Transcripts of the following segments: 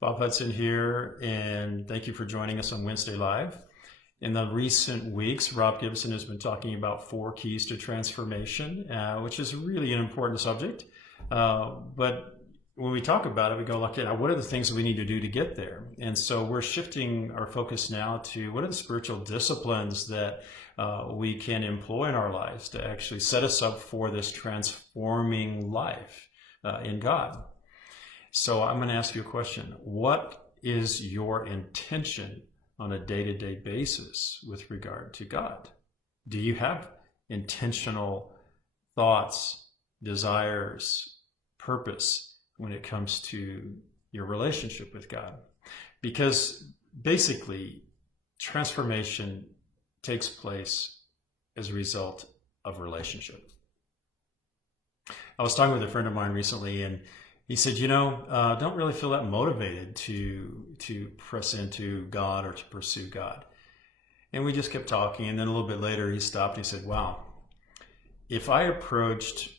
Bob Hudson here, and thank you for joining us on Wednesday Live. In the recent weeks, Rob Gibson has been talking about 4 keys to transformation, which is really an important subject. But when we talk about it, we go, look at what are the things that we need to do to get there? And so we're shifting our focus now to what are the spiritual disciplines that we can employ in our lives to actually set us up for this transforming life in God. So I'm going to ask you a question. What is your intention on a day-to-day basis with regard to God? Do you have intentional thoughts, desires, purpose when it comes to your relationship with God? Because basically, transformation takes place as a result of relationship. I was talking with a friend of mine recently, and he said, don't really feel that motivated to press into God or to pursue God. And we just kept talking. And then a little bit later, he stopped and he said, wow, if I approached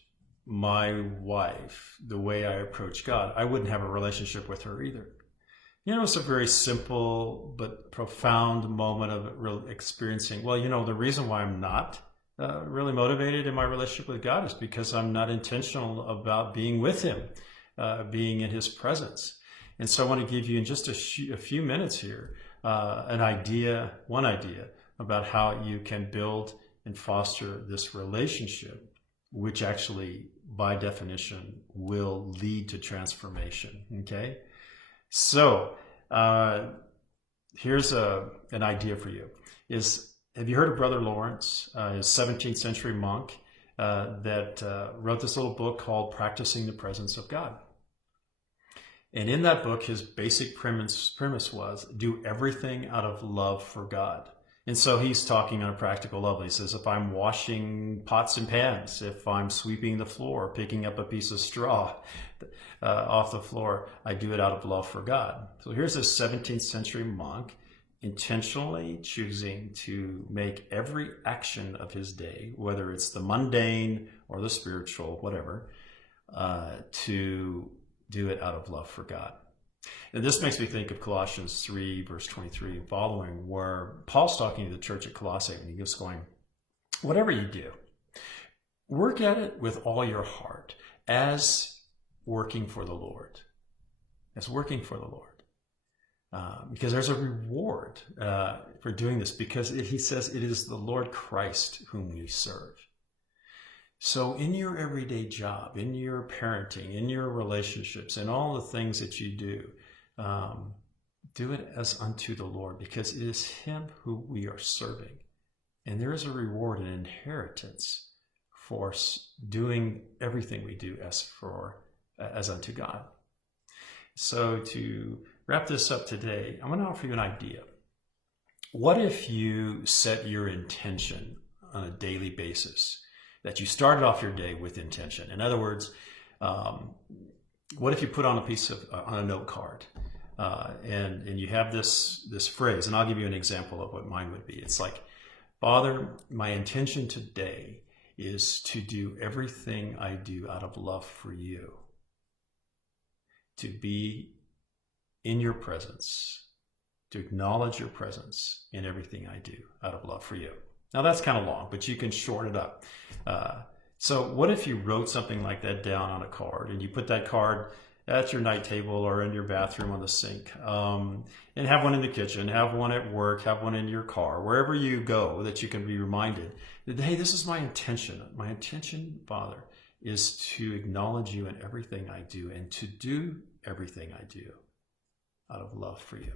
my wife the way I approach God, I wouldn't have a relationship with her either. It's a very simple but profound moment of experiencing, the reason why I'm not really motivated in my relationship with God is because I'm not intentional about being with him. Being in his presence. And so I want to give you in just a few minutes here one idea about how you can build and foster this relationship, which actually by definition will lead to transformation. Okay, so here's an idea for you. Have you heard of Brother Lawrence, a 17th century monk that wrote this little book called Practicing the Presence of God? And in that book, his basic premise was do everything out of love for God. And so he's talking on a practical level. He says, if I'm washing pots and pans, if I'm sweeping the floor, picking up a piece of straw off the floor, I do it out of love for God. So here's a 17th century monk intentionally choosing to make every action of his day, whether it's the mundane or the spiritual, whatever, to do it out of love for God. And this makes me think of Colossians 3, verse 23 and following, where Paul's talking to the church at Colossae, and he goes going, whatever you do, work at it with all your heart as working for the Lord. As working for the Lord. Because there's a reward for doing this, because he says it is the Lord Christ whom we serve. So in your everyday job, in your parenting, in your relationships, and all the things that you do it as unto the Lord, because it is him who we are serving. And there is a reward and inheritance for doing everything we do as unto God. So to wrap this up today, I'm going to offer you an idea. What if you set your intention on a daily basis, that you started off your day with intention? In other words, what if you put on on a note card, and you have this phrase, and I'll give you an example of what mine would be. It's like, Father, my intention today is to do everything I do out of love for you, to be in your presence, to acknowledge your presence in everything I do out of love for you. Now that's kind of long, but you can shorten it up. So what if you wrote something like that down on a card, and you put that card at your night table or in your bathroom on the sink, and have one in the kitchen, have one at work, have one in your car, wherever you go, that you can be reminded that, hey, this is my intention. My intention, Father, is to acknowledge you in everything I do and to do everything I do out of love for you.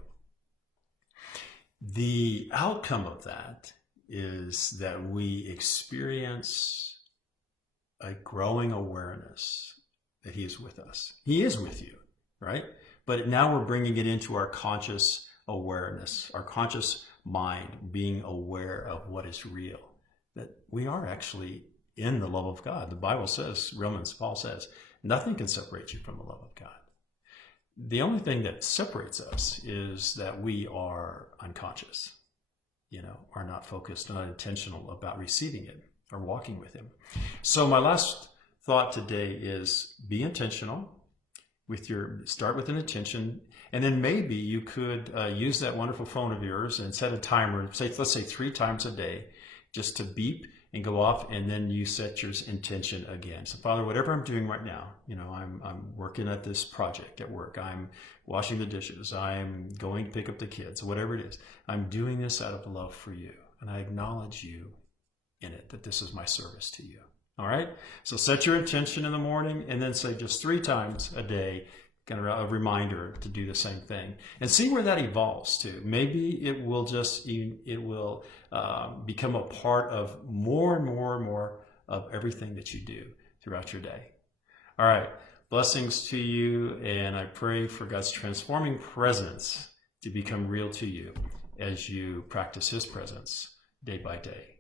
The outcome of that is that we experience a growing awareness that he is with us. He is with you, right? But now we're bringing it into our conscious awareness, our conscious mind being aware of what is real, that we are actually in the love of God. The Bible says, Paul says, nothing can separate you from the love of God. The only thing that separates us is that we are unconscious, are not focused, not intentional about receiving it or walking with him. So my last thought today is be intentional start with an intention, and then maybe you could use that wonderful phone of yours and set a timer, let's say 3 times a day, just to beep and go off, and then you set your intention again. So Father, whatever I'm doing right now, I'm working at this project at work, I'm washing the dishes, I'm going to pick up the kids, whatever it is, I'm doing this out of love for you, and I acknowledge you in it, that this is my service to you. All right, so set your intention in the morning, and then say just 3 times a day, kind of a reminder to do the same thing, and see where that evolves to. Maybe it will become a part of more and more and more of everything that you do throughout your day. All right, blessings to you, and I pray for God's transforming presence to become real to you as you practice His presence day by day.